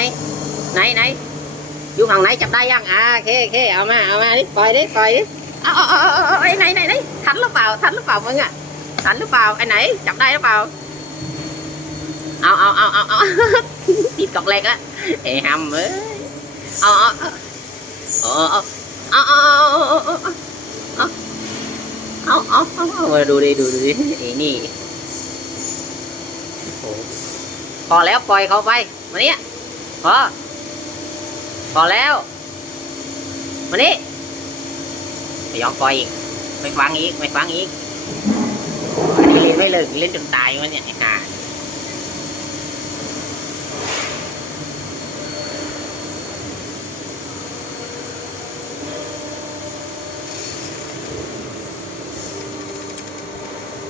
ไหนไหนไหนอยู่ฝั่งไหนจับได้ยังอ่าโอเคโอเคเอามาเอามาดิปล่อยดิปล่อยดิเอาเอาเอาเอาเอไอ้ไหนไหนไหนทันหรือเปล่าทันหรือเปล่ามึงอะทันหรือเปล่าไอ้ไหน จับได้หรือเปล่าเอาเอาเอาเอาเอาติดกอกเล็กละไอ้ฮัมเอ้ยเอาเอาเอาเอาเอาเอาเอาเอาเอาเอาเอาดูดิดูดิไอ้นี่โอ้พอแล้วปล่อยเขาไปมาเนี่ย พอพอแล้วมานี่ไม่ยอมปล่อยอีก ไม่ฟังอีก ไม่ฟังอีกอันนี้เล่นไม่เลิกเล่นจนตายมันเนี่ยไอ้ห่า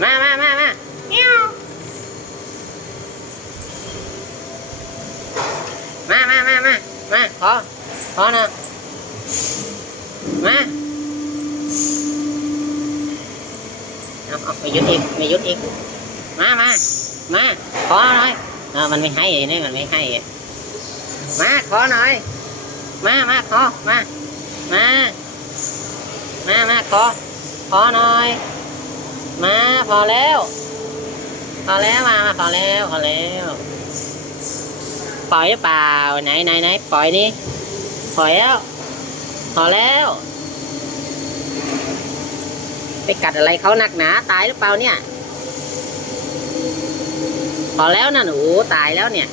มามา Có nè. Má. Không, không, ờ, mày dút yên, mày dút yên Má, má, má, khó rồi Ờ, mình mày hay vậy nè, mình mày hay vậy. Má, khó rồi Má, má, khó, má. Má Má, má, khó Khó rồi Má, khó leo khó leo, má, má, khó leo, khó leo Phòi với bà, này, này, này, phòi đi. อแล้วพอแล้ว ไปกัดอะไรเขาหนักหนาตายหรือเปล่าเนี่ย พอแล้วนะหนูตายแล้วเนี่ย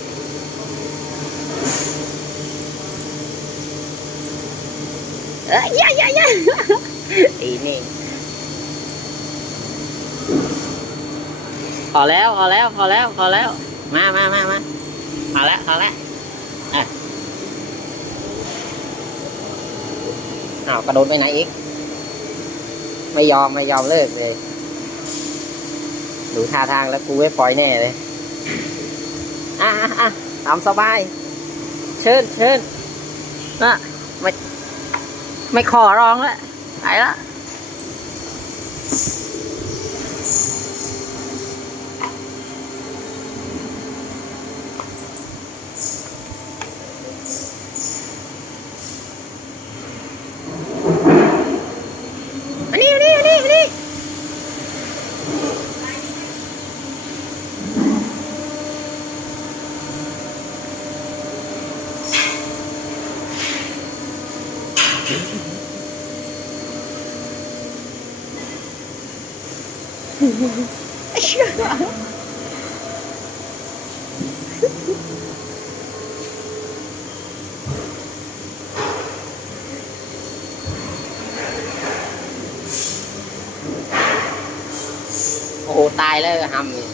เอ้ยยยยตีนี่พอแล้วพอแล้วพอแล้วพอแล้ว มามามามาพอแล้วพอแล้วอะ อ้าวกระโดดไปไหนอีก ไม่ยอมไม่ยอมเลิกเลยดูท่าทางแล้วกูไม่ปล่อยแน่เลย อะอะอะตามสบาย เชิญเชิญนะไม่ไม่ขอร้องแล้วไปละ มานี่มานี่มานี่มานี่ โอ้โหตายแล้วหำนี่